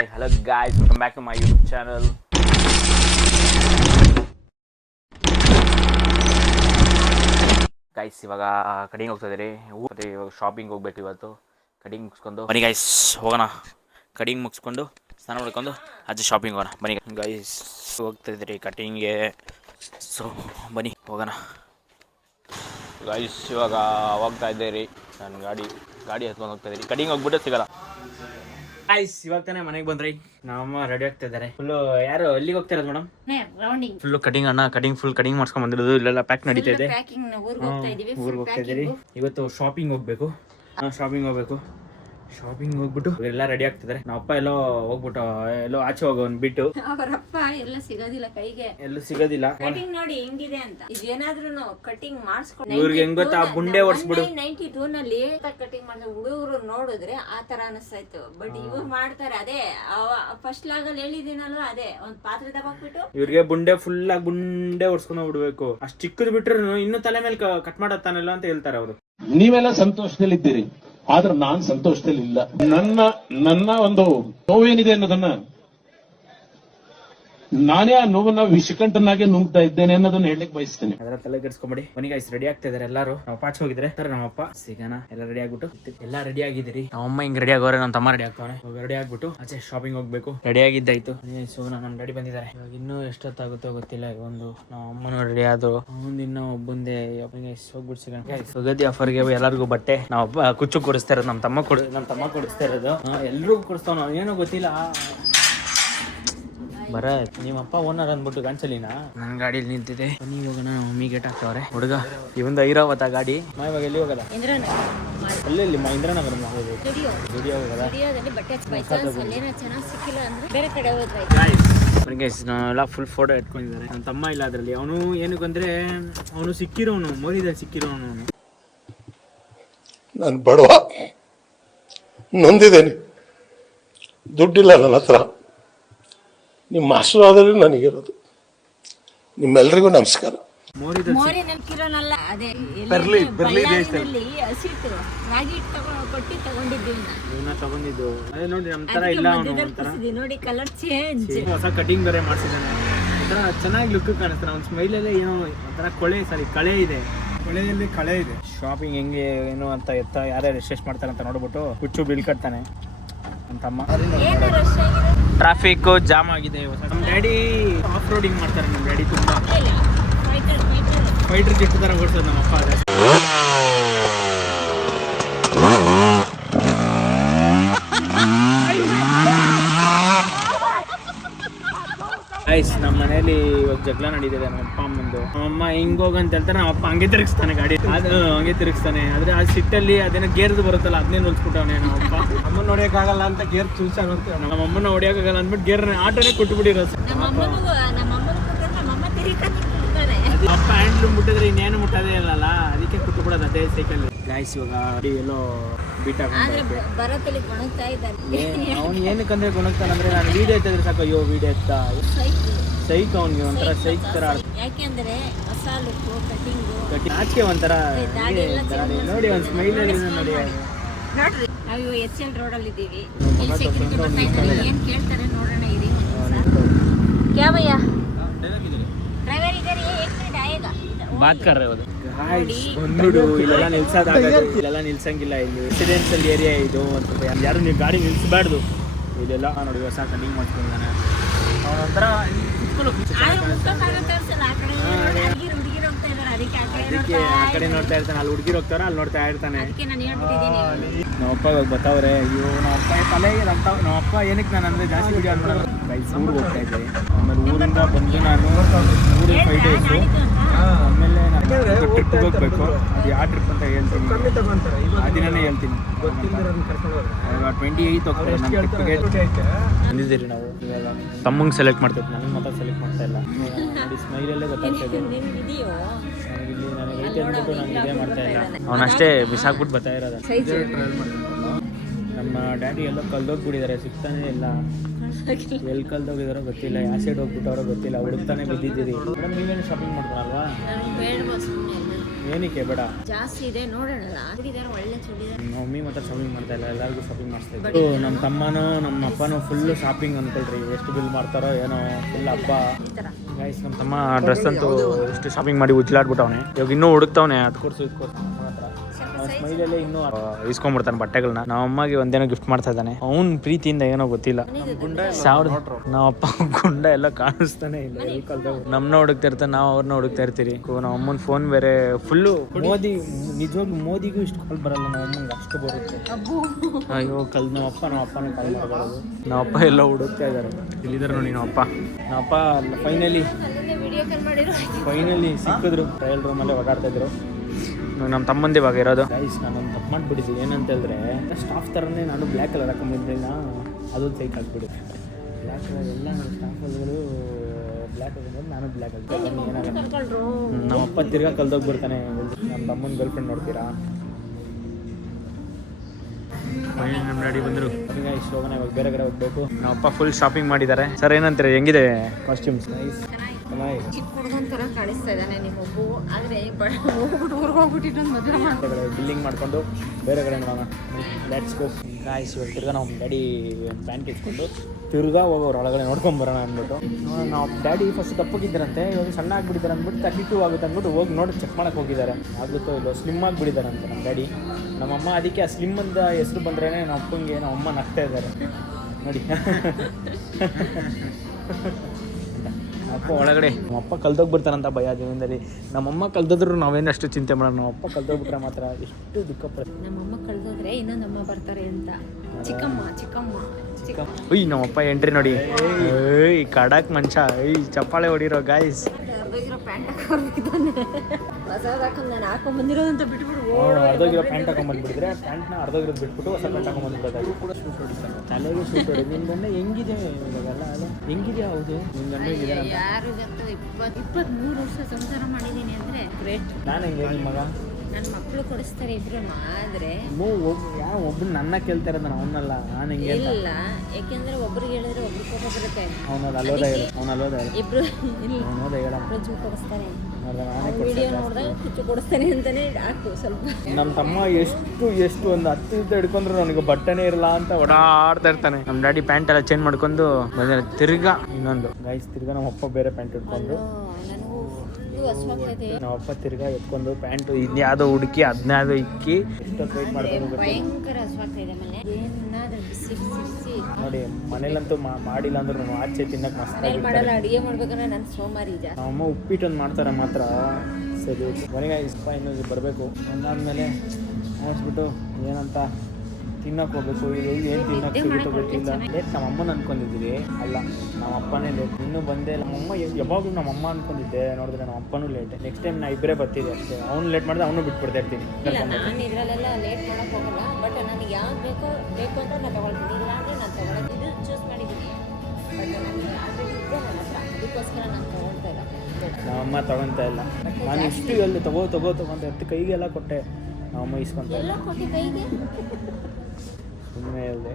Hi, hello guys, welcome back to my YouTube channel. Guys ಇವಾಗ ಕಡಿಂಗ್ ಹೋಗ್ತಾ ಇದ್ದೀರಿ. ಮತ್ತೆ ಇವಾಗ ಶಾಪಿಂಗ್ ಹೋಗ್ಬೇಕು ಇವತ್ತು. ಕಡಿಂಗ್ ಮುಗಿಸ್ಕೊಂಡು ಬನ್ನಿ ಗೈಸ್ ಹೋಗೋಣ. ಕಡಿಂಗ್ ಮುಗಿಸ್ಕೊಂಡು ಸ್ನಾನ ಮಾಡ್ಕೊಂಡು ಅಜ್ಜಿ ಶಾಪಿಂಗ್ ಹೋಗೋಣ ಬನ್ನಿ ಗೈಸ್. ಹೋಗ್ತಾ ಇದ್ದೀರಿ ಕಟಿಂಗ್ಗೆ, ಸೊ ಬನ್ನಿ ಹೋಗೋಣ ಗೈಸ್. ಇವಾಗ ಹೋಗ್ತಾ ಇದ್ದೀರಿ, ನಾನು ಗಾಡಿ ಹತ್ಕೊಂಡು ಹೋಗ್ತಾ ಇದ್ದೀರಿ. ಕಡಿಂಗ್ ಹೋಗ್ಬಿಟ್ಟು ಸಿಗಲ್ಲ ಗೈಸ್. ಇವಾಗ ತಾನೇ ಮನೆಗೆ ಬಂದ್ರಿ, ನಮ್ಮ ರೆಡಿ ಆಗ್ತಾ ಇದ್ದಾರೆ. ಫುಲ್ ಯಾರು ಎಲ್ಲಿಗೆ ಹೋಗ್ತಾ ಇರೋದು ಮೇಡಮ್? ಫುಲ್ ಕಟಿಂಗ್ ಅಣ್ಣ, ಫುಲ್ ಕಟಿಂಗ್ ಮಾಡ್ಸ್ಕೊಂಡ್ ಬಂದಿರೋದು. ಇಲ್ಲೆಲ್ಲ ಪ್ಯಾಕ್ ನಡೀತಾ ಇದೆ. ಊರಿಗೆ ಹೋಗ್ತಾ ಇದ್ದೀರಿ. ಇವತ್ತು ಶಾಪಿಂಗ್ ಹೋಗ್ಬೇಕು. ಶಾಪಿಂಗ್ ಹೋಗ್ಬಿಟ್ಟು ಎಲ್ಲ ರೆಡಿ ಆಗ್ತಿದ್ದಾರೆ. ನಮ್ಮ ಅಪ್ಪ ಎಲ್ಲೋ ಹೋಗ್ಬಿಟ್ಟು ಎಲ್ಲೋ ಆಚೆ ಹೋಗೋನ್ ಬಿಟ್ಟು, ಅವರಪ್ಪ ಎಲ್ಲ ಸಿಗೋದಿಲ್ಲ, ಕೈಗೆ ಎಲ್ಲೂ ಸಿಗೋದಿಲ್ಲ. ಕಟಿಂಗ್ ನೋಡಿ ಹೆಂಗಿದೆ ಅಂತ. ಇದೇನಾದ್ರೂ ಕಟಿಂಗ್ ಮಾಡಿಸ್ಕೊಂಡು ಇವ್ರಿಗೆ ಹೆಂಗ್ ಗೊತ್ತಾ, ಬುಂಡೆ ಹೊಡ್ಸ್ಬಿಡು. 92 ನಲ್ಲಿ ಕಟಿಂಗ್ ಮಾಡಿದ ಹುಡುಗರು ನೋಡಿದ್ರೆ ಆ ತರ ಅನಿಸ್ತಾಯ್ತು. ಬಟ್ ಇವ್ರು ಮಾಡ್ತಾರೆ ಅದೇ ಫಸ್ಟ್ ಲಾಗಲ್ಲಿ ಹೇಳಿದೀನಲ್ವಾ, ಅದೇ ಒಂದ್ ಪಾತ್ರೆ ದಬಾಕ್ಬಿಟ್ಟು ಇವ್ರಿಗೆ ಫುಲ್ ಆಗಿ ಬುಂಡೆ ಹೊಡ್ಸ್ಕೊಂಡು ಬಿಡ್ಬೇಕು. ಅಷ್ಟ್ ಚಿಕ್ಕದ್ ಬಿಟ್ರು ಇನ್ನು ತಲೆ ಮೇಲೆ ಕಟ್ ಮಾಡತ್ತಾನಲ್ಲ ಅಂತ ಹೇಳ್ತಾರೆ ಅವರು. ನೀವೆಲ್ಲ ಸಂತೋಷದಲ್ಲಿದ್ದೀರಿ, ಆದ್ರೆ ನಾನ್ ಸಂತೋಷದಲ್ಲಿ ಇಲ್ಲ. ನನ್ನ ಒಂದು ನೋವೇನಿದೆ ಅನ್ನೋದನ್ನ ನಾನೇ ಆ ನೋವನ್ನ ವಿಷಕಂಠನಾಗೆ ನುಂಗ್ತಾ ಇದ್ದೇನೆ ಅನ್ನೋದನ್ನ ಹೇಳಕ್ ಬಯಸ್ತೇನೆ. ಅದರ ತಲೆ ಕೆಡಿಸ್ಕೊಂಬಿಡಿ. ಬನ್ನಿ ಗೈಸ್, ರೆಡಿ ಆಗ್ತಾ ಇದಾರೆ ಎಲ್ಲರೂ. ನಾವು ಪಾಚ್ ಹೋಗಿದ್ರೆ ನಮ್ಮಪ್ಪ ಸಿಗೋಣ. ಎಲ್ಲ ರೆಡಿ ಆಗ್ಬಿಟ್ಟು ಎಲ್ಲ ರೆಡಿ ಆಗಿದ್ದೀರಿ. ನಮ್ಮಮ್ಮ ಹಿಂಗ್ ರೆಡಿ ಆಗೋರೆ, ನನ್ನ ತಮ್ಮ ರೆಡಿ ಆಗ್ತಾನೆ. ರೆಡಿ ಆಗ್ಬಿಟ್ಟು ಆಚೆ ಶಾಪಿಂಗ್ ಹೋಗ್ಬೇಕು. ರೆಡಿ ಆಗಿದ್ದಾಯ್ತು. ಸೊ ನಮ್ಮ ರೆಡಿ ಬಂದಿದ್ದಾರೆ. ಇವಾಗ ಇನ್ನೂ ಎಷ್ಟೊತ್ತಾಗುತ್ತೋ ಗೊತ್ತಿಲ್ಲ. ಒಂದು ನಮ್ಮ ಅಮ್ಮನೂ ರೆಡಿ ಆದ್ರು, ಇನ್ನೂ ಒಬ್ಬಂದೆ ಹೋಗ್ಬಿಟ್ಟು ಸಿಗೋಣ. ಸುಗದಿ ಆಫರ್ಗೆ ಎಲ್ಲರಿಗೂ ಬಟ್ಟೆ ನಾವು ಕುಚ್ಚು ಕೊಡಿಸ್ತಾ ಇರೋದು. ನಮ್ಮ ತಮ್ಮ ಕೊಡಿಸ್ತಾ ಇರೋದು. ಎಲ್ರಿಗೂ ಕೊಡಿಸ್ತಾವ, ಏನೋ ಗೊತ್ತಿಲ್ಲ. ಬರ ನಿಮ್ಮಪ್ಪ ಓನರ್ ಅಂದ್ಬಿಟ್ಟು ಗಾಂಚಲಿನ ನನ್ನ ಗಾಡಿಲಿ ನಿಂತಿದೆ. ನೀವು ಹೋಗೋಣ. ನಮ್ಮ ಮಮ್ಮಿ ಗೇಟ್ ಹಾಕ್ತವ್ರೆ. ಹುಡುಗ ಇವಂದು ಐರಾವತ ಗಾಡಿ. ಇವಾಗ ಎಲ್ಲಿ ಹೋಗಲ್ಲ, ಅಲ್ಲೇ ಇಂದ್ರನಗರ ನಾವೆಲ್ಲ ಫುಲ್ ಫೋಟೋ ಇಟ್ಕೊಂಡಿದ್ದಾರೆ. ನನ್ನ ತಮ್ಮ ಇಲ್ಲ ಅದ್ರಲ್ಲಿ. ಅವನು ಏನಕ್ಕಂದ್ರೆ ಅವನು ಸಿಕ್ಕಿರೋನು, ಮೋದಿದಲ್ಲಿ ಸಿಕ್ಕಿರೋನು. ನಾನು ಬಡವ, ನೊಂದಿದ್ದೇನೆ, ದುಡ್ಡಿಲ್ಲ ನನ್ನ ಹತ್ರ. ನಿಮ್ಮ ಆಶೀರ್ವಾದದಲ್ಲಿ ನನಗಿರೋದು. ನಿಮ್ಮೆಲ್ಲರಿಗೂ ನಮಸ್ಕಾರ. ಮೋರಿನಲ್ಲ, ಅದೇ ಹಸಿಟ್ಟು ರಾಗಿ ಕೊಟ್ಟಿ ತಗೊಂಡಿದ್ದು. ಅದೇ ನೋಡಿ, ನಮ್ಮ ತರ ಇಲ್ಲ ನೋಡಿ, ಕಲರ್ ಚೇಂಜ್. ಹೊಸ ಕಟಿಂಗ್ ಬೇರೆ ಮಾಡ್ಸಿದ್ದಾನೆ. ಒಂಥರ ಚೆನ್ನಾಗಿ ಲುಕ್ ಕಾಣಿಸ್ತಾನೆ. ಅವ್ನ ಸ್ಮೈಲಲ್ಲೇ ಏನೋ ಒಂಥರ ಕಳೆ ಇದೆ. ಕೊಳೆಯಲ್ಲಿ ಕಳೆ ಇದೆ. ಶಾಪಿಂಗ್ ಹೆಂಗೆ ಏನು ಅಂತ ಯಾರ್ಯಾರು ಎಷ್ಟೆಷ್ಟು ಮಾಡ್ತಾರೆ ಅಂತ ನೋಡ್ಬಿಟ್ಟು ಕುಚ್ಚು ಬಿಲ್ ಕಟ್ತಾನೆ ನಮ್ಮ ತಮ್ಮ. ಟ್ರಾಫಿಕ್ ಜಾಮ್ ಆಗಿದೆ. ನಮ್ಮ ಡ್ಯಾಡಿ ಆಫ್ ರೋಡಿಂಗ್ ಮಾಡ್ತಾರೆ. ನಮ್ಮ ಡ್ಯಾಡಿ ತುಂಬಾ ಫೈಟರ್ ಜೆಟ್ ತರ ಓಡಿಸೋದು ನಮ್ಮ ಅಪ್ಪ. ಗೈಸ್, ನಮ್ಮ ಮನೇಲಿ ಇವಾಗ ಜಗಳ ನಡೀತಿದೆ. ನಮ್ಮ ಅಪ್ಪ ಅಮ್ಮಂದು. ನಮ್ಮಮ್ಮ ಹಿಂಗ್ ಹೋಗಂತ ಹೇಳ್ತಾರೆ, ನಮ್ಮ ಅಪ್ಪ ಹಂಗೆ ತಿರುಗಿಸ್ತಾನೆ ಗಾಡಿ. ಹಂಗೆ ತಿರುಗಿಸ್ತಾನೆ. ಆದ್ರೆ ಆ ಸಿಟ್ಟಲ್ಲಿ ಅದೇನೋ ಗೇರ್ದು ಬರುತ್ತಲ್ಲ, ಅದನ್ನೇ ನಿಲ್ಸ್ಬಿಟ್ಟವನೇ ನಮ್ಮ ಅಪ್ಪ. ಅಮ್ಮನ ಹೊಡಿಯೋಕ್ಕಾಗಲ್ಲ ಅಂತ ಗೇರ್ ಚೂಸಾಗುತ್ತೆ. ನಮ್ಮ ಅಮ್ಮನ ಹೊಡಿಯೋಕ್ಕಾಗಲ್ಲ ಅಂದ್ಬಿಟ್ಟು ಗೇರ್ ಆಟೋನೇ ಕೊಟ್ಬಿಟ್ಟಿರೋದು. ಅಪ್ಪ ಹ್ಯಾಂಡ್ಲು ಮುಟ್ಟಿದ್ರೆ ಇನ್ನೇನು ಮುಟ್ಟೋದೇ ಇಲ್ಲಲ್ಲ, ಅದಕ್ಕೆ ಕುಟ್ಬಿಡೋದು ಅದೇ ಸೈಕಲ್. ಗಾಯ್ಸ್, ಇವಾಗ ಎಲ್ಲೋ ಬೀಟ್ ಅವ್ನು ಏನಕ್ಕಂದ್ರೆ ಗೊಣಗ್ತಾನಂದ್ರೆ, ನಾನು ವೀಡಿಯೋ ಎತ್ತಿದ್ರೆ ಸಾಕು, ಅಯ್ಯೋ ವೀಡಿಯೋ ಎತ್ತ ಸೈಕ್. ಅವ್ನಿಗೆ ಒಂಥರ ಸೈಕ್ ತರ. ಯಾಕೆಂದ್ರೆ ಆಚೆ ಒಂಥರ ನೋಡಿ, ಒಂದು ಸ್ಮೈಲ್ ನೋಡಿ. ನೋಡ್ರಿ, ನಾವು HL ರೋಡ್ ಅಲ್ಲಿ ಇದ್ದೀವಿ. ಏನ್ ಕೇಳ್ತಾರೆ ನೋಡೋಣ ಇರಿ. ಕ್ಯಾ ಭಯ್ಯಾ ಡ್ರೈವರ್ ಇದಾರೆ, ಬಾತ್ ಕರ್ ಬಂದ್ಬಿಡು. ಇಲ್ಲೆಲ್ಲ ನಿಲ್ಸಂಗಿಲ್ಲ. ಇಲ್ಲಿ ರೆಸಿಡೆನ್ಷಿಯಲ್ ಏರಿಯಾ ಇದು. ಒಂದು ಯಾರು ನೀವು ಗಾಡಿ ನಿಲ್ಸಬಾರ್ದು ಇಲ್ಲೆಲ್ಲ. ನೋಡಿ, ಹೊಸ ಕಟಿಂಗ್ ಮಾಡ್ಕೊಂಡಿದ್ದಾನೆ. ಅವನೊಂಥರ ಅದಕ್ಕೆ ಆ ಕಡೆ ನೋಡ್ತಾ ಇರ್ತಾನೆ. ಅಲ್ಲಿ ಹುಡುಗಿರು ಹೋಗ್ತಾರ, ಅಲ್ಲಿ ನೋಡ್ತಾ ಇರ್ತಾನೆ. ನಮ್ಮಪ್ಪ ಇವಾಗ ಬರ್ತಾವ್ರೆ. ಅಯ್ಯೋ, ನಮ್ಮಪ್ಪ ತಲೆಗೆ ನಮ್ಮಪ್ಪ ಏನಕ್ಕೆ ನಾನು ಅಂದ್ರೆ ಜಾಸ್ತಿ ವಿಡಿಯೋ ಅನ್ಬಿಡಲ್ಲ. ಊರಿಗೆ ಹೋಗ್ತಾ ಇದ್ದೆ. ಆಮೇಲೆ ಊರಿಂದ ಬಂದು ನಾನು ಊರಿಗೆ 5 ಡೇಸು. ಆಮೇಲೆ ನಾನು ಟ್ರಿಪ್ಗೆ ಹೋಗ್ಬೇಕು. ಅದು ಯಾವ ಟ್ರಿಪ್ ಅಂತ ಹೇಳ್ತೀನಿ, ಆ ದಿನನೇ ಹೇಳ್ತೀನಿ. 28 ಹೋಗ್ತಾರೆ ನಮ್ಮ ಟ್ರಿಪ್ಗೆ. ಬಂದಿದ್ದೀರಿ ನಾವು. ತಮ್ಮಂಗೆ ಸೆಲೆಕ್ಟ್ ಮಾಡ್ತೈತೆ, ನನಗೆ ಮಾತ್ರ ಸೆಲೆಕ್ಟ್ ಮಾಡ್ತಾ ಇಲ್ಲ. ನೋಡಿ, ಸ್ಮೈಲಲ್ಲೇ ಗೊತ್ತಾಗ್ತದೆ ನನಗೆ ಐತೆ ಅಂದ್ಬಿಟ್ಟು ನಾನು ಇದೇ ಮಾಡ್ತಾ ಇಲ್ಲ. ಅವನಷ್ಟೇ ಬಿಸಾಕ್ಬಿಟ್ಟು ಬರ್ತಾ ಇರೋದು. ನಮ್ಮ ಡ್ಯಾಡಿ ಎಲ್ಲ ಕಲ್ದೋಗ್ಬಿಟ್ಟಿದ್ದಾರೆ, ಸಿಗ್ತಾನೆ ಇಲ್ಲ. ಎಲ್ಲಿ ಕಲ್ದೋಗಿದಾರೋ ಗೊತ್ತಿಲ್ಲ, ಯಾವ ಸೈಡ್ ಹೋಗ್ಬಿಟ್ಟವ್ರೋ ಗೊತ್ತಿಲ್ಲ. ಹುಡುಕ್ತಾನೆ ಬಿದ್ದಿದ್ದೀರಿ. ಮೇಡಮ್, ನೀವೇನು ಶಾಪಿಂಗ್ ಮಾಡ್ತಾರಲ್ವಾ? ಏನಕ್ಕೆ ಬೇಡ ಜಾಸ್ತಿ ಇದೆ ನೋಡೋಣ. ಚೂಡಿದಾರ ಒಳ್ಳೆ ಚೂಡಿದಾರ. ನಮ್ಮ ಮಮ್ಮಿ ಮಾತ್ರ ಶಾಪಿಂಗ್ ಮಾಡ್ತಾ ಇಲ್ಲ, ಎಲ್ಲರಿಗೂ ಶಾಪಿಂಗ್ ಮಾಡಿಸ್ತಾ ಇದ್ರು. ನಮ್ಮ ತಮ್ಮನೂ ನಮ್ಮ ಅಪ್ಪನೂ ಫುಲ್ ಶಾಪಿಂಗ್ ಅನ್ಕೊಳ್ರಿ, ಎಷ್ಟು ಬಿಲ್ ಮಾಡ್ತಾರೋ ಏನೋ, ಫುಲ್ ಹಬ್ಬ. ಗೈಸ್ ನಮ್ಮ ತಮ್ಮ ಡ್ರೆಸ್ ಅಂತೂ ಎಷ್ಟು ಶಾಪಿಂಗ್ ಮಾಡಿ ಉಚ್ಲಾಡ್ಬಿಟ್ಟವನೆ. ಇವಾಗ ಇನ್ನೂ ಹುಡುಕ್ತವನೆ, ಅದು ಕೊಡ್ಸು ಇದು ಕೊಡ್ಸು ಮಾತ್ರ. ಅವ್ನ ಸ್ಮೈಲಲ್ಲೇ ಇನ್ನೂ ಇಸ್ಕೊಂಡ್ಬಿಡ್ತಾನೆ ಬಟ್ಟೆಗಳನ್ನ. ನಮ್ಮ ಅಮ್ಮಗೆ ಒಂದೇನೋ ಗಿಫ್ಟ್ ಮಾಡ್ತಾ ಇದ್ದಾನೆ, ಅವ್ನ ಪ್ರೀತಿಯಿಂದ ಏನೋ ಗೊತ್ತಿಲ್ಲ. ನಮ್ಮ ಅಪ್ಪ ಗುಂಡ ಎಲ್ಲ ಕಾಣಿಸ್ತಾನೆ ಇಲ್ಲ. ಈ ಕಾಲದಾಗ ನಮ್ಮನ್ನ ಹುಡುಕ್ತಾ ಇರ್ತಾನೆ, ನಾವು ಅವ್ರನ್ನ ಹುಡುಕ್ತಾ ಇರ್ತೀರಿ. ನಮ್ಮ ಅಮ್ಮನ ಫೋನ್ ಬೇರೆ ಫುಲ್ಲು ಮೋದಿ. ನಿಜವಾಗ್ಲೂ ಮೋದಿಗೂ ಇಷ್ಟು ಕಾಲ್ ಬರಲ್ಲ, ನಮ್ಮ ಅಮ್ಮಂಗೆ ಅಷ್ಟು ಬರುತ್ತೆ. ಅಯ್ಯೋ ನಮ್ಮ ಅಪ್ಪನೇ ಕಾಲ್ ಮಾಡೋದು. ನಮ್ಮ ಅಪ್ಪ ಎಲ್ಲ ಹುಡುಕ್ತಾ ಇದ್ದಾರೆ. ಇಲ್ಲಿದ್ದಾರೆ ನೋಡಿ ನಮ್ಮ ಅಪ್ಪ ಫೈನಲಿ ಸಿಕ್ಕಿದ್ರು. ಟ್ರಯಲ್ ರೂಮಲ್ಲೇ ಓಡಾಡ್ತಾ ಇದ್ರು. ನಮ್ಮ ತಮ್ಮಂದು ಇವಾಗ ಇರೋದು. ಗೈಸ್ ನಾನೊಂದು ತಪ್ಪು ಮಾಡಿಬಿಟ್ಟಿದ್ದೀನಿ. ಏನಂತ ಹೇಳಿದ್ರೆ ಸ್ಟಾಫ್ ಥರನೇ ನಾನು ಬ್ಲ್ಯಾಕ್ ಕಲರ್ ಹಾಕೊಂಡ್ಬಿಟ್ಟಿಲ್ಲ, ಅದೊಂದು ಸೈಕ್ ಹಾಕ್ಬಿಡು. ಬ್ಲ್ಯಾಕ್ ಕಲರ್ ಎಲ್ಲ ನನ್ನ ಸ್ಟಾಫಲ್ಗಳು ಬ್ಲ್ಯಾಕ್ ಆಗಿದ್ರೆ ನಾನು ಬ್ಲ್ಯಾಕ್ ಆಗ್ತೀನಿ. ಏನಾಗಲ್ಲ. ನಮ್ಮ ಅಪ್ಪ ತಿರ್ಗಾ ಕಲ್ದೋಗ್ಬಿಡ್ತಾನೆ. ನಮ್ಮ ತಮ್ಮನ ಗರ್ಲ್ ಫ್ರೆಂಡ್ ನೋಡ್ತೀರಾ? ನಮ್ಮ ಡ್ಯಾಡಿ ಬಂದರು. ಇಷ್ಟು ಹೋಗೋಣ, ಇವಾಗ ಬೇರೆ ಕಡೆ ಹೋಗ್ಬೇಕು. ನಮ್ಮ ಅಪ್ಪ ಫುಲ್ ಶಾಪಿಂಗ್ ಮಾಡಿದ್ದಾರೆ. ಸರ್ ಏನಂತಾರೆ, ಹೆಂಗಿದೆ ಕಾಸ್ಟ್ಯೂಮ್ಸ್? ಚಿಕ್ಕ ಹುಡುಗನ ತರ ಕಾಣಿಸ್ತಾ ಇದ್ದಾನೆ ನಿಮ್ಮೊಬ್ಬು. ಆದ್ರೆ ಊರಿಗೆ ಹೋಗ್ಬಿಟ್ಟಿದ್ದು ಮದುವೆ ಮಾಡ್ತಾರೆ. ಬಿಲ್ಲಿಂಗ್ ಮಾಡ್ಕೊಂಡು ಬೇರೆ ಕಡೆ ನೋಡೋಣ. Let's go guys. ಇವಾಗ ತಿರ್ಗಾ ನಮ್ಮ ಡ್ಯಾಡಿ ಪ್ಯಾಂಟ್ ಇಟ್ಕೊಂಡು ತಿರ್ಗಾ ಹೋಗೋರು ಒಳಗಡೆ ನೋಡ್ಕೊಂಬರೋಣ ಅಂದ್ಬಿಟ್ಟು. ನಮ್ಮ ಡ್ಯಾಡಿ ಫಸ್ಟ್ ತಪ್ಪಗಿದ್ದಾರಂತೆ, ಇವಾಗ ಸಣ್ಣ ಆಗಿಬಿಟ್ಟಿದ್ದಾರೆ ಅಂದ್ಬಿಟ್ಟು 32 ಆಗುತ್ತೆ ಅಂದ್ಬಿಟ್ಟು ಹೋಗಿ ನೋಡಿ ಚೆಕ್ ಮಾಡಕ್ಕೆ ಹೋಗಿದ್ದಾರೆ. ಆಗುತ್ತೋ ಇಲ್ಲೋ ಸ್ಲಿಮ್ ಆಗಿಬಿಟ್ಟಿದ್ದಾರಂತೆ ನಮ್ಮ ಡ್ಯಾಡಿ. ನಮ್ಮಮ್ಮ ಅದಕ್ಕೆ ಆ ಸ್ಲಿಮ್ ಅಂತ ಹೆಸರು ಬಂದ್ರೇ ನಮ್ಮ ಅಪ್ಪಂಗೆ ನಮ್ಮಮ್ಮ ನಗ್ತಾ ಇದ್ದಾರೆ ನೋಡಿ. ಅಪ್ಪ ಒಳಗಡೆ ನಮ್ಮ ಅಪ್ಪ ಕಲ್ದೋಗ್ಬಿಡ್ತಾರಂತ ಭಯ ಜೀವನದಲ್ಲಿ. ನಮ್ಮಮ್ಮ ಕಲ್ದೋದ್ರು ನಾವೇನಷ್ಟು ಚಿಂತೆ ಮಾಡೋಣ, ನಮ್ಮ ಅಪ್ಪ ಕಲ್ದೋಗ್ಬಿಟ್ರೆ ಮಾತ್ರ ಎಷ್ಟು ದುಃಖ ಪಡ್ತಾರೆ. ನಮ್ಮಮ್ಮ ಕಳ್ದೋದ್ರೆ ಇನ್ನೊಂದಮ್ಮ ಬರ್ತಾರೆ ಅಂತ. ಚಿಕ್ಕಮ್ಮ ಉಯ್ ನಮ್ಮಪ್ಪ ಎಂಟ್ರಿ ನೋಡಿ. ಏಯ್ ಕಡಕ್ ಮನುಷ್ಯ, ಚಪ್ಪಾಳೆ ಹೊಡಿರೋ ಗಾಯ್ಸ್. ಪ್ಯಾಂಟ್ ನಾನು ಹಾಕೊಂಡ್ಬಂದಿರೋದಂತ ಬಿಟ್ಬಿಟ್ಟು ಅರ್ಧೋಗಿರೋ ಪ್ಯಾಂಟ್ ಹಾಕೊಂಡ್ಬಂದ್ಬಿಟ್ಟಿದ್ರೆ ಪ್ಯಾಂಟ್ನ ಅರ್ಧೋಗಿರೋದು ಬಿಟ್ಬಿಟ್ಟು ಹೊಸ ಪ್ಯಾಂಟ್ ಹಾಕೊಂಡ್ಬಂದ್ಬಿಡೋದು. ಕೂಡ ಶೂಟ್ ಹೊಡಿತಾರೆ, ತಲೆಗೆ ಶೂಟ್ ಹೊಡಿ. ನಿನ್ನ ಗಂಡ ಹೆಂಗಿದೆ ಇವಾಗೆಲ್ಲ? ಹೆಂಗಿದೆ? ಹೌದು ನಿನ್ನ ಗಂಡ ಹೆಂಗಿದೆ? ಯಾರು ಗೊತ್ತು, 23 ವರ್ಷ ಸಂಸಾರ ಮಾಡಿದ್ದೀನಿ ಅಂದ್ರೆ ಗ್ರೇಟ್. ನಾನು ಹೆಂಗೆ ನಿಮ್ಮ ಮಗ? ನನ್ನ ಮಕ್ಕಳು ಕೊಡಿಸ್ತಾರೆ ಇಬ್ರು. ಆದ್ರೆ ಯಾವ ಒಬ್ರು ನನ್ನ ಕೇಳ್ತಾ ಇರೋದು, ಅವನಲ್ಲ ನಾನು ಹೆಂಗೆ ಇಲ್ಲ. ಯಾಕೆಂದ್ರೆ ಒಬ್ರಿಗೆ ಹೇಳಿದ್ರೆ ಒಬ್ರು ಕೋಪ ಬರುತ್ತೆ. ಅವನಲ್ಲೋದ ಇಬ್ರು ಅವನೋದ ಹೇಳ ಜೂ ಕೊಡಿಸ್ತಾನೆ. ವಿಡಿಯೋ ನೋಡಿದಾಗ ಕುಚ್ಚು ಕೊಡಿಸ್ತಾನೆ ಅಂತಾನೆ ಹಾಕು ಸ್ವಲ್ಪ. ನಮ್ಮ ತಮ್ಮ ಎಷ್ಟು ಒಂದು 10 ದಿವಸ ಹಿಡ್ಕೊಂಡ್ರು ನನಗೆ ಬಟ್ಟೆನೇ ಇರಲ್ಲ ಅಂತ ಓಡಾಡ್ತಾ ಇರ್ತಾನೆ. ನಮ್ಮ ಡ್ಯಾಡಿ ಪ್ಯಾಂಟ್ ಎಲ್ಲ ಚೇಂಜ್ ಮಾಡ್ಕೊಂಡು ಬಂದಿರ. ತಿರ್ಗಾ ಇನ್ನೊಂದು ಗಾಯ್ಸ್, ತಿರ್ಗಾ ನಮ್ಮ ಅಪ್ಪ ಬೇರೆ ಪ್ಯಾಂಟ್ ಹಿಡ್ಕೊಂಡು, ನಮ್ಮ ಅಪ್ಪ ತಿರ್ಗಾ ಎತ್ಕೊಂಡು ಪ್ಯಾಂಟು ಇದ್ಯಾವುದೋ ಹುಡುಕಿ ಅದನ್ಯಾವುದೋ ಇಕ್ಕಿ ಎಷ್ಟೊತ್ತು ವೇಟ್ ಮಾಡ್ಕೊಂಡು ಭಯಂಕರ ಹಸುವಾಗ್ತಾ ಇದೆ. ಮನೆ ಏನಾದ್ರೂ ಬಿಸಿ ನೋಡಿ. ಮನೇಲಂತೂ ಮಾಡಿಲ್ಲ ಅಂದ್ರೂ ಆಚೆ ತಿನ್ನಕ್ ಮಸ್ತ್ ಮಾಡಲ್ಲ. ಅಡಿಗೆ ಮಾಡ್ಬೇಕಂದ್ರೆ ನಾನು ಸೋಮಾರಿ. ನಮ್ಮಮ್ಮ ಉಪ್ಪಿಟ್ಟೊಂದು ಮಾಡ್ತಾರೆ ಮಾತ್ರ ಸರಿ. ಮನೆಗೆ ಇಷ್ಟ ಇನ್ನೊಂದು ಬರಬೇಕು. ಒಂದಾದ್ಮೇಲೆ ನೋಡ್ಸ್ಬಿಟ್ಟು ಏನಂತ ತಿನ್ನಕ್ಕೆ ಹೋಗ್ಬೇಕು. ಏನು ತಿನ್ನಕ್ಕೆ ಸಿಗುತ್ತೋ ಗೊತ್ತಿಲ್ಲ. ಲೇಟ್ ನಮ್ಮ ಅಮ್ಮನ ಅನ್ಕೊಂಡಿದ್ದೀವಿ, ಅಲ್ಲ ನಮ್ಮ ಅಪ್ಪನೇ ಲೇಟ್. ಇನ್ನೂ ಬಂದೇ ಇಲ್ಲ. ನಮ್ಮಮ್ಮ ಯಾವಾಗಲೂ ನಮ್ಮ ಅಮ್ಮ ಅನ್ಕೊಂಡಿದ್ದೆ, ನೋಡಿದ್ರೆ ನಮ್ಮ ಅಪ್ಪನೂ ಲೇಟ್. ನೆಕ್ಸ್ಟ್ ಟೈಮ್ ನಾ ಇಬ್ಬರೇ ಬರ್ತೀವಿ ಅಷ್ಟೇ. ಅವ್ನು ಲೇಟ್ ಮಾಡಿದ್ರೆ ಅವನು ಬಿಟ್ಬಿಡ್ತಾ ಇರ್ತೀನಿ. ನಾನು ಇದರಲ್ಲೆಲ್ಲ ಲೇಟ್ ಮಾಡೋಕ್ಕೆ ಹೋಗಲ್ಲ. ಬಟ್ ನನಗೆ ಯಾವ್ದು ಬೇಕು ಅಂತ ನಾನು ತೊಗೊಳ್ತೀನಿ. ಇಲ್ಲ ಅಂದರೆ ನಾನು ತೊಗೊಳೋದು. ಇದು ಚೂಸ್ ಮಾಡಿದ್ದೀನಿ. ಬಟ್ ನನಗೆ ಆಲ್ರೆಡಿ ಇದೆ ನನ್ನ ಹತ್ರ, ಅದಕ್ಕೋಸ್ಕರ ನಾನು ತೊಗೊಳ್ತಾ ಇಲ್ಲ. ನಮ್ಮಮ್ಮ ತೊಗೊತಾ ಇಲ್ಲ. ನಾನು ಇಷ್ಟು ಎಲ್ಲಿ ತಗೊಂತ ಎತ್ತು ಕೈಗೆಲ್ಲ ಕೊಟ್ಟೆ. ನಮ್ಮಮ್ಮ ಇಸ್ಕೊಂತ ಎಲ್ಲ ಕೊಟ್ಟು ಕೈಗೆ ಸುಮ್ಮನೆ ಹೇಳ್ದೆ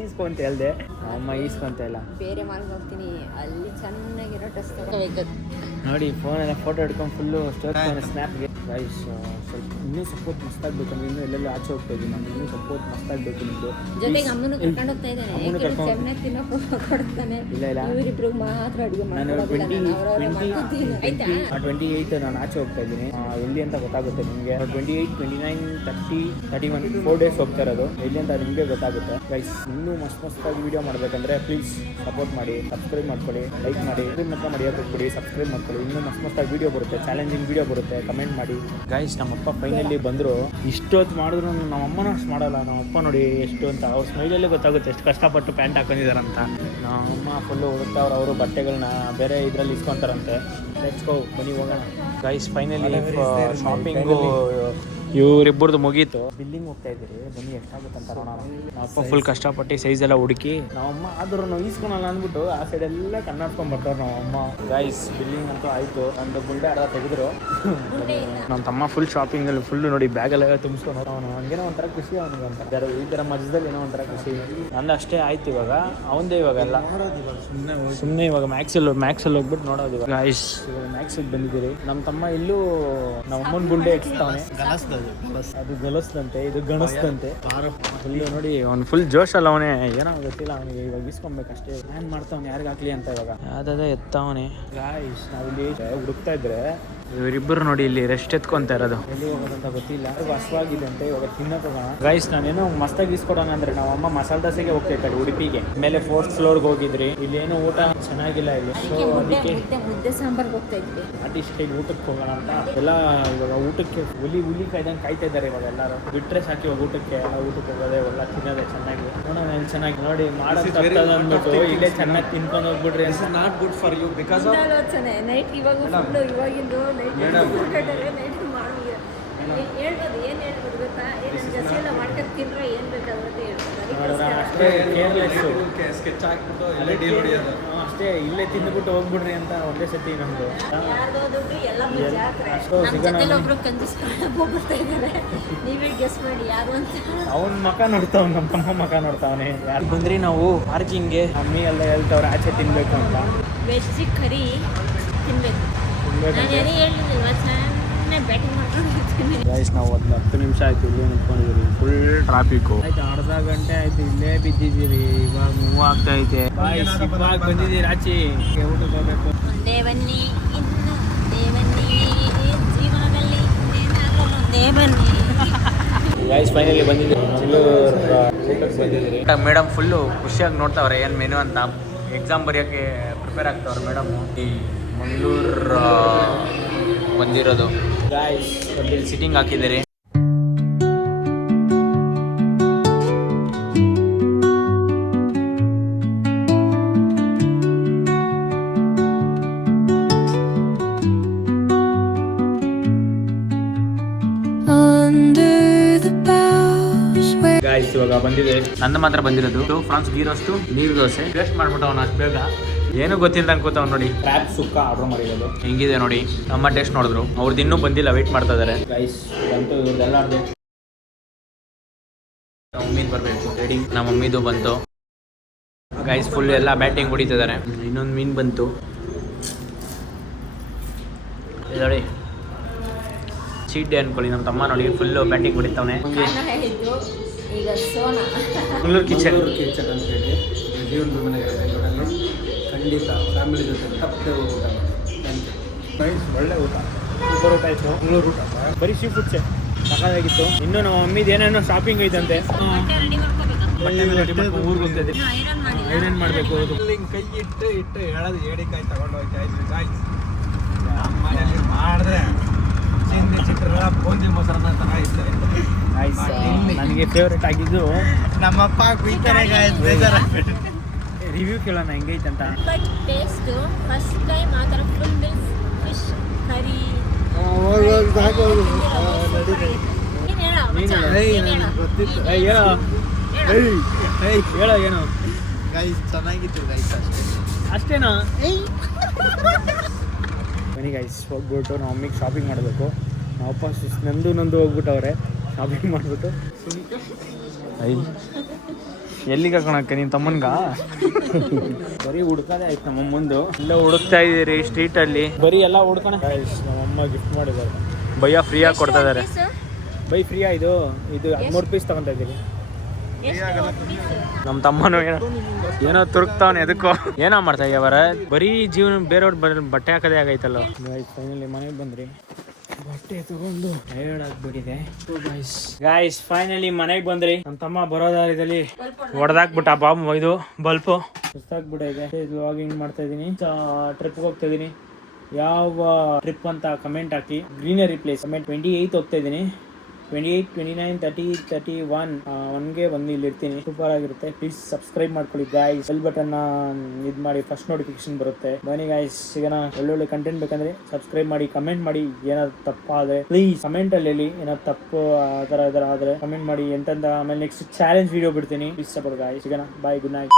ಈಸ್ಕೊಂತ ಹೇಳ್ದೆ. ನಮ್ಮಮ್ಮ ಈಸ್ಕೊಂತ ಇಲ್ಲ. ಬೇರೆ ಮಾರ್ಗ ಹೋಗ್ತೀನಿ, ಅಲ್ಲಿ ಚೆನ್ನಾಗಿರೋ ಡ್ರೆಸ್ ತಗೋಬೇಕು ನೋಡಿ. ಫೋನೆಲ್ಲ ಫೋಟೋ ಹಿಡ್ಕೊಂಡು ಫುಲ್ಲು ಸ್ನ್ಯಾಪ್ಗೆ. ಗೈಸ್ ಸ್ವಲ್ಪ ಇನ್ನೂ ಸಪೋರ್ಟ್ ಮಸ್ತಾಗಬೇಕಂದ್ರೆ ಇನ್ನೂ ಎಲ್ಲೆಲ್ಲ ಆಚೆ ಹೋಗ್ತಾ ಇದ್ದೀನಿ ನಾನು. ಇನ್ನೂ ಸಪೋರ್ಟ್ ಮಸ್ತಾಗಬೇಕು ನಿಮ್ಮದು. ಜೊತೆಗೆ ಅಮ್ಮನೂ ಕರ್ಕೊಂಡು ಹೋಗ್ತಾ ಇದ್ದಾನೆ. ಚೆನ್ನಾಗಿ ತಿನ್ನೋ ಕೊಡ್ತಾನೆ. ಇಲ್ಲ ಇವರಿಬ್ರಿಗೆ ಮಾತ್ರ ಅಡುಗೆ ನಾನು 28 ನಾನು ಆಚೆ ಹೋಗ್ತಾ ಇದ್ದೀನಿ. ಎಲ್ಲಿ ಅಂತ ಗೊತ್ತಾಗುತ್ತೆ ನಿಮಗೆ. 28, 29, 30, 31 4 ಡೇಸ್ ಹೋಗ್ತಾ ಇರೋದು. ಎಲ್ಲಿ ಅಂತ ನಿಮಗೆ ಗೊತ್ತಾಗುತ್ತೆ. ಗೈಸ್ ಇನ್ನೂ ಮಸ್ತಾಗಿ ವೀಡಿಯೋ ಮಾಡಬೇಕಂದ್ರೆ ಪ್ಲೀಸ್ ಸಪೋರ್ಟ್ ಮಾಡಿ, ಸಬ್ಸ್ಕ್ರೈಬ್ ಮಾಡ್ಕೊಳ್ಳಿ, ಲೈಕ್ ಮಾಡಿ, ಮಾತ್ರ ಮಾಡಿಯೋಕೆ ಹೋಗ್ಬಿಡಿ, ಸಬ್ಸ್ಕ್ರೈಬ್ ಮಾಡ್ಕೊಳ್ಳಿ. ಇನ್ನೂ ಮಸ್ತಾಗಿ ವೀಡಿಯೋ ಬರುತ್ತೆ, ಚಾಲೆಂಜಿಂಗ್ ವೀಡಿಯೋ ಬರುತ್ತೆ, ಕಮೆಂಟ್ ಮಾಡಿ. ಗೈಸ್ ನಮ್ಮಪ್ಪ ಫೈನಲಿ ಬಂದರು. ಇಷ್ಟೊತ್ತು ಮಾಡಿದ್ರು ನಮ್ಮಮ್ಮನ ಅಷ್ಟು ಮಾಡಲ್ಲ. ನಮ್ಮಪ್ಪ ನೋಡಿ ಎಷ್ಟು ಅಂತ ಅವ್ರ ಸ್ಮೈಲಲ್ಲೇ ಗೊತ್ತಾಗುತ್ತೆ ಎಷ್ಟು ಕಷ್ಟಪಟ್ಟು ಪ್ಯಾಂಟ್ ಹಾಕೊಂಡಿದ್ದಾರಂತ. ನಮ್ಮಮ್ಮ ಫುಲ್ಲು ಹುಡುಕ್ತಾವ್ರು. ಅವರು ಬಟ್ಟೆಗಳನ್ನ ಬೇರೆ ಇದರಲ್ಲಿ ಇಸ್ಕೊತಾರಂತೆ. ಲೆಟ್ಸ್ ಗೋ, ಬನ್ನಿ ಹೋಗೋಣ. ಗೈಸ್ ಫೈನಲಿ ಶಾಪಿಂಗು ಇವರಿಬ್ಬರದು ಮುಗೀತು. ಬಿಲ್ಲಿಂಗ್ ಹೋಗ್ತಾ ಇದ್ದೀರಿ, ಬನ್ನಿ ಎಷ್ಟಾಗುತ್ತೆ ಅಂತ ನೋಡೋಣ. ಅಪ್ಪ ಫುಲ್ ಕಷ್ಟಪಟ್ಟು ಸೈಜ್ ಎಲ್ಲ ಹುಡುಕಿ ನಾವಮ್ಮ ಆದ್ರೂ ನಾವು ಈಸ್ಕೊಳಲ್ಲ ಅಂದ್ಬಿಟ್ಟು ಆ ಸೈಡ್ ಎಲ್ಲ ಕಣ್ಣಾಡ್ಕೊಂಡ್ ಬರ್ತಾರೆ ನಾವಮ್ಮ. ಗೈಸ್ ಬಿಲ್ಲಿಂಗ್ ಅಂತೂ ಆಯ್ತು. ಒಂದು ಗುಂಡೆ ಅರ ತೆಗೆದ್ರು. ನಮ್ಮ ತಮ್ಮ ಫುಲ್ ಶಾಪಿಂಗ್ ಅಲ್ಲಿ ಫುಲ್ ನೋಡಿ ಬ್ಯಾಗ್ ಎಲ್ಲ ತುಂಬಿಸ್ಕೊಂಡು ಅವನು ಹಂಗೇನೋ ಒಂಥರ ಖುಷಿ ಅವನಿಗೆ ಅಂತ ಈ ತರ ಮಜದಲ್ಲಿ ಏನೋ ಒಂಥರ ಖುಷಿ. ನಂದು ಅಷ್ಟೇ ಆಯ್ತು. ಇವಾಗ ಅವಂದೇ ಇವಾಗೆಲ್ಲ ಸುಮ್ಮನೆ ಇವಾಗ ಮ್ಯಾಕ್ಸಲ್ಲಿ ಹೋಗ್ಬಿಟ್ಟು ನೋಡೋದು. ಇವಾಗ ಗೈಸ್ ಮ್ಯಾಕ್ಸಿಗೆ ಬಂದಿದ್ದೀರಿ. ನಮ್ಮ ತಮ್ಮ ಇಲ್ಲೂ ನಮ್ಮ ಅಮ್ಮನ ಗುಂಡೆ ಇಡ್ಸ್ತಾವನೆ. ಅದು ಗಲಸ್ದಂತೆ, ಇದು ಗಣಸ್ದಂತೆ. ಫುಲ್ ನೋಡಿ ಅವ್ನು ಫುಲ್ ಜೋಶ್ ಅಲ್ಲ ಅವನೇ. ಏನೋ ಗೊತ್ತಿಲ್ಲ ಅವನಿಗೆ. ಇವಾಗ ಇಸ್ಕೊಬೇಕಷ್ಟೇ. ಪ್ಲಾನ್ ಮಾಡ್ತಾವನೆ ಯಾರಿಗಾಗ್ಲಿ ಅಂತ. ಇವಾಗ ಯಾವ್ದಾದ ಎತ್ತವನೆ. ಗಾಯ್ಸ್ ನಾವಿಲ್ಲಿ ಹುಡುಕ್ತಾ ಇದ್ರೆ ಇವರಿಬ್ಬರು ನೋಡಿ ಇಲ್ಲಿ ರೆಸ್ಟ್ ಎತ್ಕೊಂತ ಇರೋದು. ಎಲ್ಲಿ ಹೋಗೋದಂತ ಗೊತ್ತಿಲ್ಲ. ಹಸುವಾಗಿದೆ ಅಂತ ಇವಾಗ ತಿನ್ನಕ್ ಹೋಗೋಣ. ಗೈಸ್ ನಾನೇನೋ ಮಸ್ತಾಗಿ ಇಸ್ಕೊಡೋಣ ಅಂದ್ರೆ ನಾವು ಅಮ್ಮ ಮಸಾಲೆ ದೋಸೆಗೆ ಹೋಗ್ತಾ ಉಡುಪಿಗೆ. ಮೇಲೆ 4th ಫ್ಲೋರ್ಗೆ ಹೋಗಿದ್ರಿ. ಇಲ್ಲಿ ಏನು ಊಟ ಚೆನ್ನಾಗಿಲ್ಲ ಇಲ್ಲಿ. ಸೊ ಅದಕ್ಕೆ ಮುದ್ದೆ ಸಾಂಬಾರ್ಗೆ ಹೋಗ್ತಾ ಇದ್ವಿ. ಅಟ್ಲೀಸ್ಟ್ ಇಲ್ಲಿ ಊಟಕ್ಕೆ ಹೋಗೋಣ ಅಂತ ಎಲ್ಲ ಇವಾಗ ಊಟಕ್ಕೆ ಹುಲಿ ಕಾಯ್ದಂಗೆ ಕಾಯ್ತಾ ಇದ್ದಾರೆ ಇವಾಗ ಎಲ್ಲರೂ. ಬಿಟ್ರೆ ಸಾಕಿ ಇವಾಗ ಊಟಕ್ಕೆ ಹೋಗೋದೆ ಎಲ್ಲ ತಿನ್ನೋದೆ ಚೆನ್ನಾಗಿ. ನೋಡೋಣ ಇಲ್ಲಿ ಚೆನ್ನಾಗಿ ನೋಡಿ ಮಾಡೋದು ಅಂದ್ಬಿಟ್ಟು ಇಲ್ಲೇ ಚೆನ್ನಾಗಿ ತಿನ್ಕೊಂಡು ಹೋಗ್ಬಿಡ್ರಿ. Not good for you because ಆಲೋಚನೆ ನೈಟ್ ಇವಾಗ ಇವಾಗಿಂದು ನೈಟ್ ಮಾಡಿ ಹೇಳ್ಬೋದು. ಏನು ಹೇಳ್ಬೋದು ಗೊತ್ತಾ? ಏನು ಜಾಸ್ತಿ ಎಲ್ಲ ಮಾಡ್ಕೊಂಡು ತಿಂದ್ರೆ ಏನು ಬೇಕಾಗುತ್ತೆ ಅಷ್ಟೇ ಕೇರ್ಲೆಸ್ಸು. ಅಷ್ಟೇ ಇಲ್ಲೇ ತಿಂದ್ಬಿಟ್ಟು ಹೋಗ್ಬಿಡ್ರಿ ಅಂತ ಒಂದೇ ಸತಿ ನಮ್ದು. ಒಬ್ರು ಕಂಜಿಸ್ಕೊಂಡು ಇದ್ದಾರೆ. ನೀವೇ ಗೆಸ್ ಮಾಡಿ ಯಾರು ಅಂತ. ಅವನ ಮಕ ನೋಡ್ತಾವ್, ನಮ್ಮ ತಮ್ಮ ಮಕ ನೋಡ್ತಾವನೆ. ಯಾರು ಬಂದ್ರಿ ನಾವು ಪಾರ್ಕಿಂಗ್ಗೆ. ಮಮ್ಮಿ ಎಲ್ಲ ಹೇಳ್ತಾವ್ರೆ ಆಚೆ ತಿನ್ಬೇಕು ಅಂತ. ವೆಜ್ ಕರಿ ತಿನ್ಬೇಕು. ನಾನು ಏನೇ ಹೇಳಿದ್ದಿಲ್ವ, ಚೆನ್ನಾಗಿ ಬ್ಯಾಟಿಂಗ್ ಮಾಡ್ಕೊಂಡು ಗೈಸ್ ನಾವು ಒಂದು 10 ನಿಮಿಷ ಆಯ್ತು ಇಲ್ಲೇ ನಿಂತ್ಕೊಂಡಿದ್ದೀರಿ. ಫುಲ್ ಟ್ರಾಫಿಕ್ಕು ಆಯ್ತು. ಅರ್ಧ ಗಂಟೆ ಆಯ್ತು ಇಲ್ಲೇ ಬಿದ್ದಿದ್ದೀರಿ. ಇವಾಗ ಮೂವ್ ಆಗ್ತಾ ಐತೆ. ಇವಾಗ ಬಂದಿದ್ದೀರಿ ಆಚೆ ಊಟಕ್ಕೆ ಹೋಗ್ಬೇಕು. ಮುಂದೆ ಬನ್ನಿ, ಇನ್ನು ಮುಂದೆ ಬನ್ನಿ, ಜೀವನದಲ್ಲಿ ಮುಂದೆ ಬನ್ನಿ. ಗೈಸ್ ಫೈನಲಿ ಬಂದಿದ್ದೀರಿ. ಊಟಕ್ಕೆ ಬಂದಿದ್ದೀರಿ. ಮೇಡಮ್ ಫುಲ್ಲು ಖುಷಿಯಾಗಿ ನೋಡ್ತಾವ್ರೆ ಏನು ಮೆನು ಅಂತ. ಎಕ್ಸಾಮ್ ಬರೆಯೋಕ್ಕೆ ಪ್ರಿಪೇರ್ ಆಗ್ತಾವ್ರೆ ಮೇಡಮು. ಈ ಮಂಗಳೂರು ಬಂದಿರೋದು. ಗೈಸ್ ಇಲ್ಲಿ ಸಿಟ್ಟಿಂಗ್ ಹಾಕಿದ್ದೀರಿ. ಗೈಸ್ ಇವಾಗ ಬಂದಿದೆ. ನಂದು ಮಾತ್ರ ಬಂದಿರೋದು ಫ್ರಾನ್ಸ್ ಗೀ ರೋಸ್ಟು ನೀರು ದೋಸೆ. ಟೇಸ್ಟ್ ಮಾಡ್ಬಿಟ್ಟು ಅವನು ಅಷ್ಟು ಬೇಗ ಏನು ಗೊತ್ತಿಲ್ಲ ಅನ್ಕೋತಾವ್ ನೋಡಿ. ಟ್ರ್ಯಾಪ್ ಸುಕ್ಕ ಆರ್ಡರ್ ಮಾಡಿರೋದು ಹೆಂಗಿದೆ ನೋಡಿ. ನಮ್ಮ ಟೇಸ್ಟ್ ನೋಡಿದ್ರು. ಅವ್ರದ್ದು ಇನ್ನೂ ಬಂದಿಲ್ಲ, ವೆಯ್ಟ್ ಮಾಡ್ತಾ ಇದ್ದಾರೆ. ಗೈಸ್ ಬಂತು ಇವ್ರದ್ದೆಲ್ಲಾರ್ದು. ನಮ್ಮ ಮಮ್ಮಿದು ಬರಬೇಕು ರೆಡಿಂಗ್. ನಮ್ಮ ಮಮ್ಮಿದು ಬಂತು. ಗೈಸ್ ಫುಲ್ ಎಲ್ಲ ಬ್ಯಾಟಿಂಗ್ ಹೊಡಿತಿದ್ದಾರೆ. ಇನ್ನೊಂದು ಮೀನು ಬಂತು ನೋಡಿ. ಚೀಟ್ ಡೇ ಅನ್ಕೊಳ್ಳಿ. ನಮ್ಮ ತಮ್ಮ ನೋಡಿ ಫುಲ್ಲು ಬ್ಯಾಟಿಂಗ್ ಹೊಡಿತಾವನೆ. ಈಗ ಸೋನಾ ಮಂಗಳೂರು ಕಿಚನ್ ಅಂತ ಹೇಳಿ ಜೀವನದ ಮನೆಗೆ ಬೆಂಗಳೂರಲ್ಲಿ ಖಂಡಿತ ಫ್ಯಾಮಿಲಿ ಜೊತೆ ತಪ್ಪದೆ ಊಟ ಮಾಡಿ. ಒಳ್ಳೆ ಊಟ, ಸೂಪರ್ ಊಟ ಆಯಿತು. ಮಂಗಳೂರು ಊಟ ಬರೀ ಸೀ ಫುಡ್ಸೇ ಸಕಾಲಾಗಿತ್ತು. ಇನ್ನೂ ನಮ್ಮ ಮಮ್ಮಿದು ಏನೇನೋ ಶಾಪಿಂಗ್ ಐತಂತೆ. ಬಟ್ಟೆ ರೆಡಿ ಮಾಡ್ಕೊಂಡು ಊರಿಗೆ ಹೋಗ್ತಾಯಿದ್ದೆ. ಐರನ್ ಮಾಡಬೇಕು. ಕೈ ಇಟ್ಟು ಹೇಳೋದು ಏಡಿಕಾಯಿ ತಗೊಂಡು ಹೋಗ್ತಾಯಿದ್ವಿ. ಗಾಯ್ಸ್ ನಮ್ಮ ಮನೆಯಲ್ಲಿ ಮಾಡಿದ್ರೆ ಚಿಂದಿ ಚಿತ್ರಗಳ ಬೂಂದಿ ಮೊಸರನ್ನ ಚೆನ್ನಾಗಿರ್ತಾರೆ. ನನಗೆ ಫೇವ್ರೇಟ್ ಆಗಿದ್ದು ನಮ್ಮಪ್ಪ ಕುಯ್ತಾರೆ. ರಿವ್ಯೂ ಕೇಳೋಣ ಹೆಂಗೈತೆ ಅಂತ. ಬಟ್ ಟೇಸ್ಟು ಫಸ್ಟ್ ಟೈಮ್ ಆ ಥರ ಫುಲ್ ಮೀಲ್ಸ್ ಫಿಶ್ ಕರಿ. ಹೇಳೋ ಏನು ಗೈಸ್ ಚೆನ್ನಾಗಿತ್ತು ಗೈಸ್. ಅಷ್ಟೇನಾ? ಬನ್ನಿ ಗೈಸ್ ಹೋಗ್ಬಿಟ್ಟು ನಾವು ಮಮ್ಮಿಗೆ ಶಾಪಿಂಗ್ ಮಾಡಬೇಕು. ನಾವು ಅಪ್ಪ ನಂದು ಹೋಗ್ಬಿಟ್ಟವ್ರೆ ಶಾಪಿಂಗ್ ಮಾಡಿಬಿಟ್ಟು. ಎಲ್ಲಿಗೆ ಹಾಕೋಣಕ್ಕೆ ನಿಮ್ಮ ತಮ್ಮನ್ಗ? ಬರೀ ಹುಡ್ಕೋದೇ ಆಯ್ತು ನಮ್ಮ ಮುಂದೆ. ಎಲ್ಲ ಹುಡುಕ್ತಾ ಇದ್ದೀರಿ ಸ್ಟ್ರೀಟಲ್ಲಿ. ಬರೀ ಎಲ್ಲ ಹುಡ್ಕೋಣ. ನಮ್ಮಮ್ಮ ಗಿಫ್ಟ್ ಮಾಡಿದ್ದಾರೆ. ಭಯ್ಯ ಫ್ರೀಯಾಗಿ ಕೊಡ್ತಾ ಇದ್ದಾರೆ. ಬೈ ಫ್ರೀಯಾ? ಇದು 13 ಪೀಸ್ ತಗೊತಾ ಇದ್ದೀರಿ. ನಮ್ಮ ತಮ್ಮನು ಏನೋ ತುರುಕ್ತಾವನೆ. ಎದಕ್ಕೋ ಏನೋ ಮಾಡ್ತಾ ಇದ್ದಾವರ. ಬರೀ ಜೀವನ ಬೇರೆಯವ್ರ ಬಟ್ಟೆ ಹಾಕೋದೇ ಆಗೈತಲ್ಲ. ಫೈನಲಿ ಮನೆಗೆ ಬಂದ್ರಿ. ಬಟ್ಟೆ ತಗೊಂಡು ಟಯರ್ಡ್ ಆಗ್ಬಿಟ್ಟಿದೆ. ಗಾಯ್ಸ್ ಫೈನಲಿ ಮನೆಗೆ ಬಂದ್ರಿ. ನಮ್ಮ ತಮ್ಮ ಬರೋ ದಾರಿದಲ್ಲಿ ಹೊಡೆದಾಕ್ಬಿಟ್ಟ ಬಾಂಬ್. ಇದು ಬಲ್ಪು ಸುಸ್ತಾಗ್ಬಿಟ್ಟಿದೆ. ವ್ಲಾಗಿಂಗ್ ಮಾಡ್ತಾ ಇದೀನಿ. ಟ್ರಿಪ್ಗೆ ಹೋಗ್ತಾ ಇದೀನಿ. ಯಾವ ಟ್ರಿಪ್ ಅಂತ ಕಮೆಂಟ್ ಹಾಕಿ. Greenery place. 28th ಹೋಗ್ತಾ ಇದೀನಿ. 28, 29, 30, 31 1ಗೆ ಬಂದು ಇಲ್ಲಿ ಇರ್ತೀನಿ. ಸೂಪರ್ ಆಗಿರುತ್ತೆ. ಪ್ಲೀಸ್ ಸಬ್ಸ್ಕ್ರೈಬ್ ಮಾಡ್ಕೊಳ್ಳಿ ಗಾಯ್ಸ್. ಬೆಲ್ ಬಟನ್ ಇದು ಮಾಡಿ, ಫಸ್ಟ್ ನೋಟಿಫಿಕೇಶನ್ ಬರುತ್ತೆ. ಬನ್ನಿ ಗಾಯ್ಸ್, ಸಿಗೋಣ. ಒಳ್ಳೊಳ್ಳೆ ಕಂಟೆಂಟ್ ಬೇಕಂದ್ರೆ ಸಬ್ಸ್ಕ್ರೈಬ್ ಮಾಡಿ, ಕಮೆಂಟ್ ಮಾಡಿ. ಏನಾದ್ರು ತಪ್ಪಾದ್ರೆ ಪ್ಲೀಸ್ ಕಮೆಂಟ್ ಅಲ್ಲಿ ಹೇಳಿ. ಏನಾದ್ರು ತಪ್ಪು ಆ ಥರ ಆದ್ರೆ ಕಮೆಂಟ್ ಮಾಡಿ. ಎಂತಂದ ಆಮೇಲೆ ನೆಕ್ಸ್ಟ್ ಚಾಲೆಂಜ್ ವಿಡಿಯೋ ಬಿಡ್ತೀನಿ. Please support guys. ಸಿಗೋಣ. ಬಾಯ್, ಗುಡ್ ನೈಟ್.